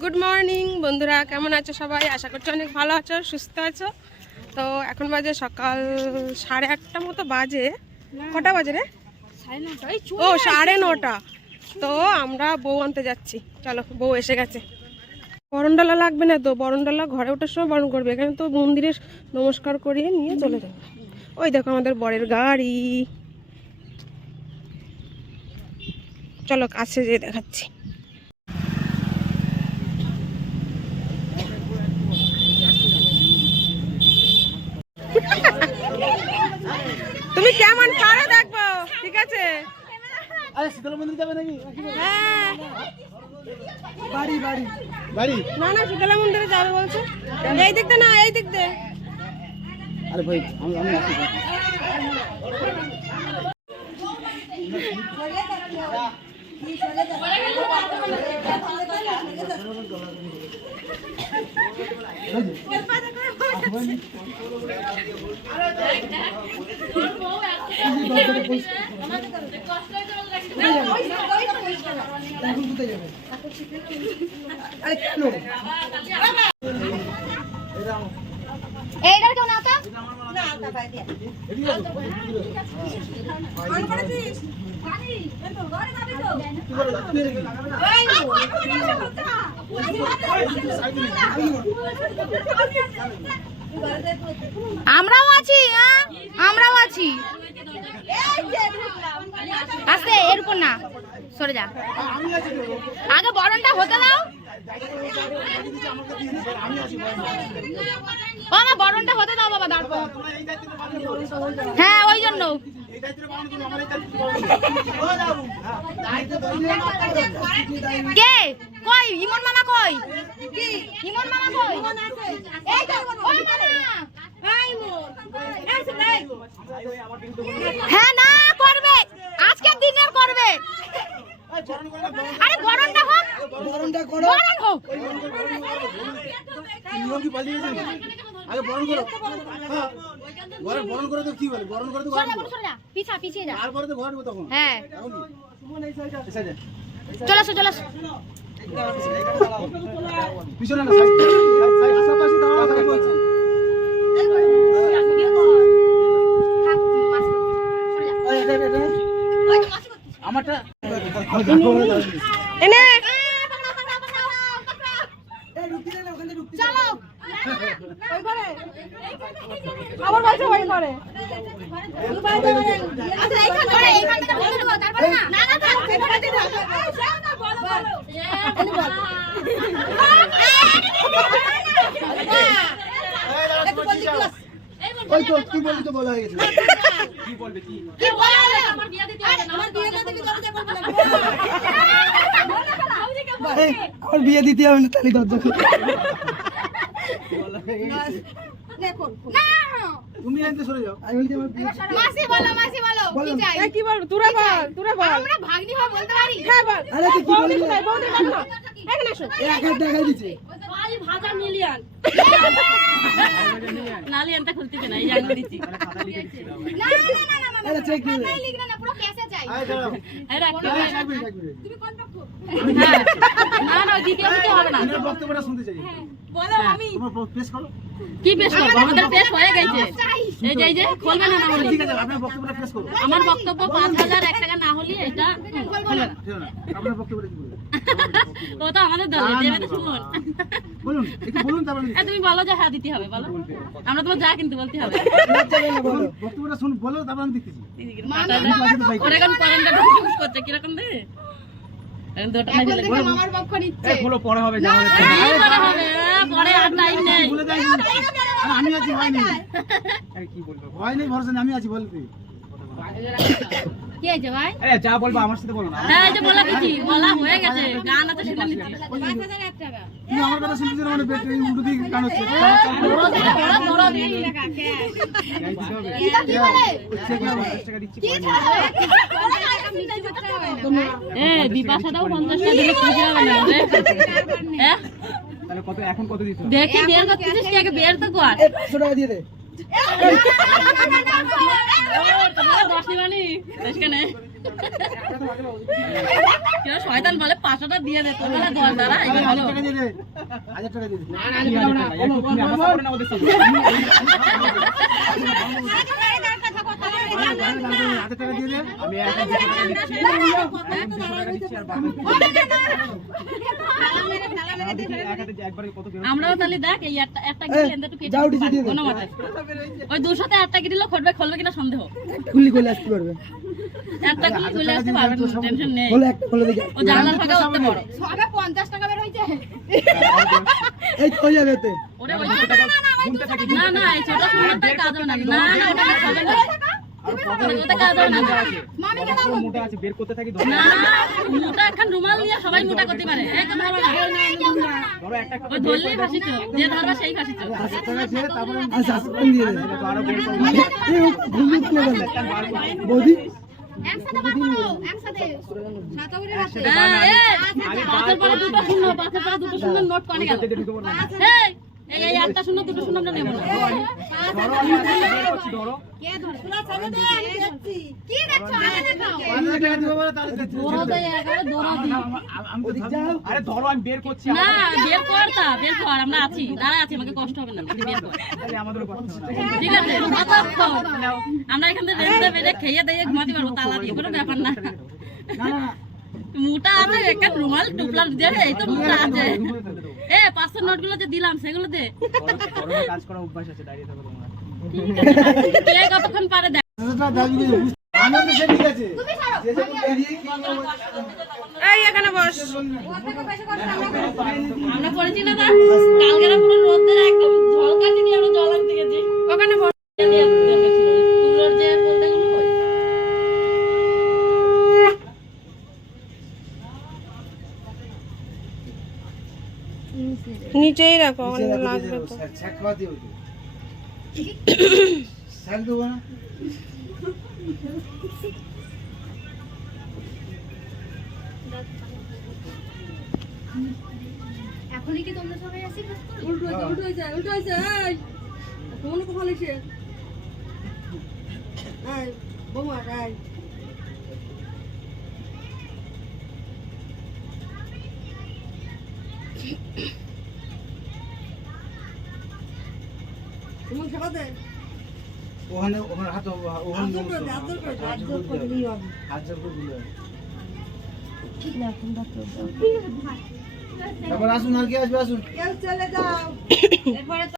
Good morning বন্ধুরা কেমন আছো সবাই? আশা করছি অনেক ভালো আছো সুস্থ আছো। তো এখন বাজে সকাল সাড়ে আটটা মতো বাজে। কটা বাজে রে? ও সাড়ে নটা। তো আমরা বউ আনতে যাচ্ছি। চলো বউ এসে গেছে। বরণডালা লাগবে না তো? বরণডালা ঘরে ওঠার সময় বরণ করবে। এখানে তো মন্দিরে নমস্কার করিয়ে নিয়ে চলে যাবে। ওই দেখো আমাদের বরের গাড়ি। চলো কাছে যেয়ে দেখাচ্ছি তুমি কেমন পারো দেখব ঠিক আছে আরে শীতলা মন্দির যাবে নাকি হ্যাঁ বাড়ি বাড়ি। বাড়ি? না না শীতলা মন্দিরে যাবে বলছে। এই দিয়ে না এই দিয়ে। আরে ভাই আমি আমি আসি। এখন কোথায় যাবে আরে কেন এইটার কেউ না তো আমরাও আছি হ্যাঁ? আমরাও আছি। আস্তে এর উপর না। সরে যা। আগে বরণটা হতে দাও। বরণটা হতে দাও বাবা দাঁড় হ্যাঁ ওই জন্য। কে? কই? ইমন মামা কই? ইমন মামা কই? এই তো ওই মামা! হ্যাঁ না, করবে। আজকের দিনের করবে। আরে বরণটা হোক বরণটা করো তো কি বলে বরণ করে তো ঘর যা পিছা পিছিয়ে যা তারপরে তো ঘর তখন হ্যাঁ। চলে আসো চলে আসো না। আমারটা এনে। চলো। আবার বলছে ওই করে আচ্ছা ওই তো কি বললি তো বলা হয়ে গেছে। কি বলা আমার বিয়ে দিতে হবে আমার বিয়ে দিতে এই, আমার বিয়ে দিতে হবে না তালি দরজা খুলে। তুমি আনতে সরে যাও। আমি বলছি আমার মাসি বলো মাসি বলো কি চাই? কি বল? তোরা বল তোরা বল। আমরা ভাগ্নি হয়ে বলতে পারি? হ্যাঁ বল। আরে কি বললি? বৌদি কোথায়? না। এখানে আসো এই এক হাজার টাকা দিচ্ছে। ভাজা মিলিয়ন। নালিয়ানটা খুলতে না এই না না না না না না না। না না না তোমার বক্তব্যটা শুনতে চাই। বলো আমি। তোমার প্রেস করো। কি পেশ করব? আমাদের পেশ হয়ে গেছে। এই যে এই যে খুলবে না না হলে ঠিক আছে আপনার বক্তব্যটা প্রেস করো। আমার বক্তব্য পাঁচ হাজার এক টাকা না হলে এটা আপনার বলবেন ও তো আমাদের দলে দেবে তো শুনুন বলুন একটু বলুন তারপরে তুমি বলো যে হ্যাঁ দিতে হবে বলো। আমরা তোমার যা কিন্তু বলতে হবে। বক্তব্যটা শুনুন বলো তারপর আমি দেখতেছি। ইউজ করছে কীরকম দে? পক্ষ নিচ্ছে। পরে হবে কি করা হবে। পরে আর টাইম নেই। আমি আছি হয়নি কি বলব? হয় নেই ভরসা নেই, আমি আছি বলবি কি হয়েছে ভাই আরে যা বলব আমার সাথে বলো না হ্যাঁ যে বলা দিচ্ছি বলা হয়ে গেছে গান আছে শুনে নিচ্ছি পাঁচ হাজার এক টাকা তুমি আমার কথা শুনতে মানে পেটে উল্টো দিকে কান হচ্ছে বড় দিন, বড় বড় দিন। এটা কি বলে দিচ্ছি এ বিপাশাটাও পঞ্চাশটা দিলে খুচরা বানাবে হ্যাঁ তাহলে কত এখন কত দিতে দেখি বের করতেছিস কি আগে বের তো কর পাঁচশো টাকা দিয়ে দে শয়তান বলে পাঁচশোটা দিয়ে দে তোর দশ দাঁড়া হাজার আমরাও তাহলে দেখ এই একটা। ওই দুশোতে একটা গিয়ে খটবে খুলবে কিনা সন্দেহ। খুললি করলে আসতে পারবে। একটা আসতে পারবে টেনশন নেই। হলে একটা খুলে দেখি। ও জানলার ফাঁকা করতে বড় সবে পঞ্চাশ টাকা বের হয়েছে। এই তো যাবে এতে ওরে ওই না না এই ছোট সুন্দরটা কাজ না। না না না মোটা এখন রুমাল নিয়ে সবাই মোটা করতে পারে একদম ওই ধরলেই যে ধরবে সেই দিয়ে আচ্ছা এই ঘুমিয়ে গেল বৌদি একসাথে হ্যাঁ, পাঁচের পরে দুটো শূন্য পাঁচের পরে দুটো শূন্য নোট করে গেল এই, এই এই একটা শূন্য দুটো শূন্য আমরা নেব না কে ধরে তোরা ছেড়ে দে আমি দেখছি। কি দেখছ? আগে দেখাও। হাজার টাকা দিব বলে তাহলে দিচ্ছি। দৌড়াও দেয় একেবারে দৌড়াও দিই। ওদিক যাও। আরে ধরো আমি বের করছি না বের কর তা বের কর আমরা আছি দাঁড়া আছি আমাকে কষ্ট হবে না বের কর। তাহলে আমাদেরও কষ্ট ঠিক আছে কতক্ষণ? আমরা এখান থেকে রেস্টে খেয়ে দিয়ে ঘুমাতে পারব তালা দিয়ে কোনো ব্যাপার না। মোটা আছে একটা রুমাল টুপলার দিয়ে এই তো মোটা আছে। এ পাঁচশো নোটগুলো যে দিলাম সেগুলো দে। কাজ করা অভ্যাস আছে দাঁড়িয়ে থাকো কতক্ষণ পারে দেখ তো সে ঠিক আছে? এই এখানে বস। আমরা করেছি না তা কালকে পুরো রোদের একদম ঝলকানি দিয়ে আমরা জল আনতে গেছি। ওখানে বস। তুলোর যে বলতে গেলো ওই। নিচেই রাখো নিচে রাখো, লাগবে উল্টো রাখো। উল্টো হয়েছে স্যাক খাওয়াতে হবে তো। স্যাক দেবো না এখনই কি ওখানে ওখানে হাত ওখানে হাত জোর করে দিলে তারপর আসুন আর কি আসবে আসুন। এরপরে